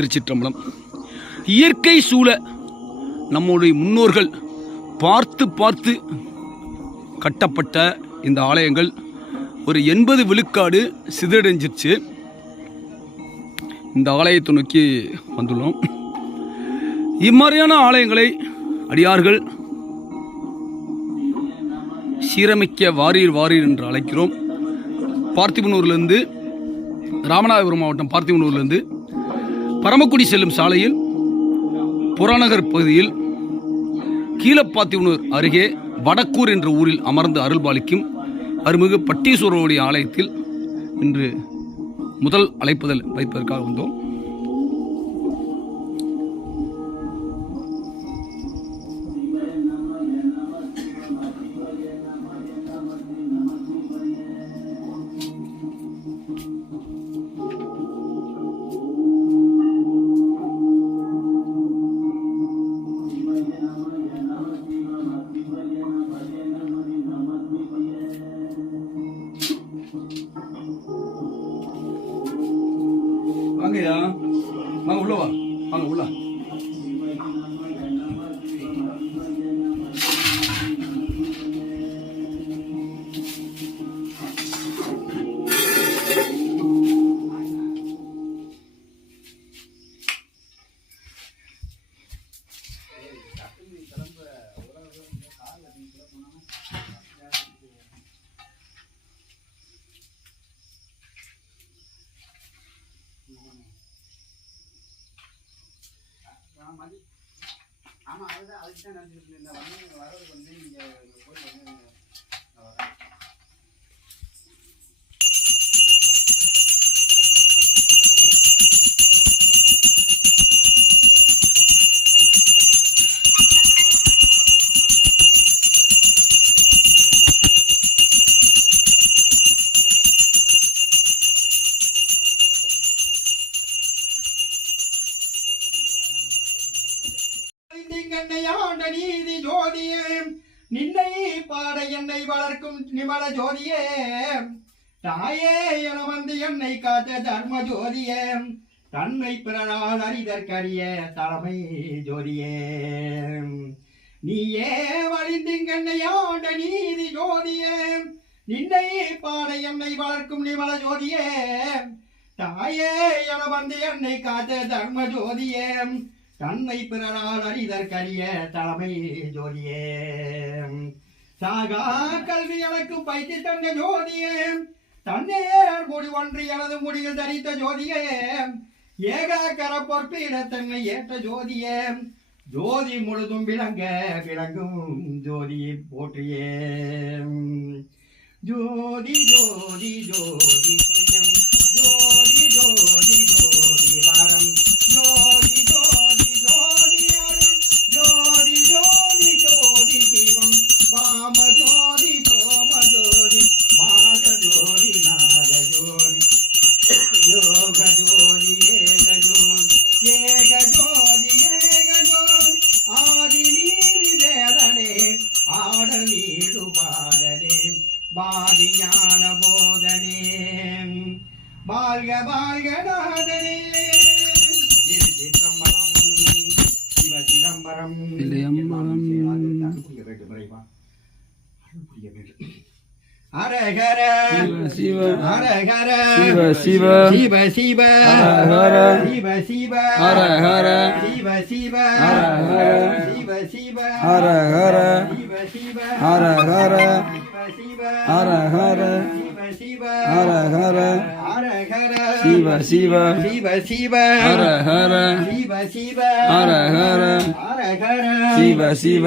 திருச்சிற்றம்பலம். இயற்கை சூழ நம்முடைய முன்னோர்கள் பார்த்து பார்த்து கட்டப்பட்ட இந்த ஆலயங்கள் ஒரு எண்பது விழுக்காடு சிதறடைஞ்சிருச்சு. இந்த ஆலயத்தை நோக்கி வந்துள்ளோம். இம்மாதிரியான ஆலயங்களை அடியார்கள் சீரமைக்க வாரீர் வாரீர் என்று அழைக்கிறோம். பார்த்திபனூர்லேருந்து ராமநாதபுரம் மாவட்டம் பார்த்திபனூர்லேருந்து பரமக்குடி செல்லும் சாலையில் புறநகர் பகுதியில் கீழப்பாத்தியூர் அருகே வடக்கூர் என்ற ஊரில் அமர்ந்து அருள்பாலிக்கும் அருள்மிகு பட்டீஸ்வரருடைய ஆலயத்தில் இன்று முதல் அழைப்புதல் வைப்பதற்காக வந்தோம். வாங்கய்யா. வாங்க உள்ள வா. வாங்க உள்ள. ஆமாம் அதுதான் அதுக்கு தான் நினச்சிருக்கேன் இந்த வந்து வரதுக்கு வந்து இங்கே போய் வந்து கண்ணையாண்ட நீதி ஜோதியே. நின்னை பாட என்னை வளர்க்கும் நிமல ஜோதியே. தாயே என வந்து என்னை காத்த தர்ம ஜோதியே. தன்மை பிறனால் அறிதற்கரிய தலைமை ஜோதியே. நீயே வழிந்திங்கண்ணையாண்ட நீதி ஜோதியே. நின்னை பாட என்னை வளர்க்கும் நிமல ஜோதியே. தாயே என வந்து என்னை காத்த தர்ம ஜோதியே. தன்மை பிறரால் அறிதற்கரிய தலைமை ஜோதியே. சாகா கல்வி எனக்கு பயிற்சி தந்த ஜோதியே. தன்னேர் முடி ஒன்று எனது முடியில் தரித்த ஜோதியே. ஏக கர பொற்பிடத்தன்மை ஏற்ற ஜோதியே. ஜோதி முழுதும் விளங்க விளங்கும் ஜோதியை போற்றியே. ஜோதி ஜோதி ஜோதி ஆடல் நீடு பாதி ஞான போதனே வாழ்க வாழ்க நாதனே. அரகர சிவ சிவ அரகர சிவ சிவ சிவ சிவ அரஹர சிவ சிவ அரஹர சிவ சிவ அரஹர சிவ சிவ அரஹர சிவ சிவ அரஹர சிவ சிவ அரஹர சிவ சிவ அரஹர அரஹர சிவ சிவ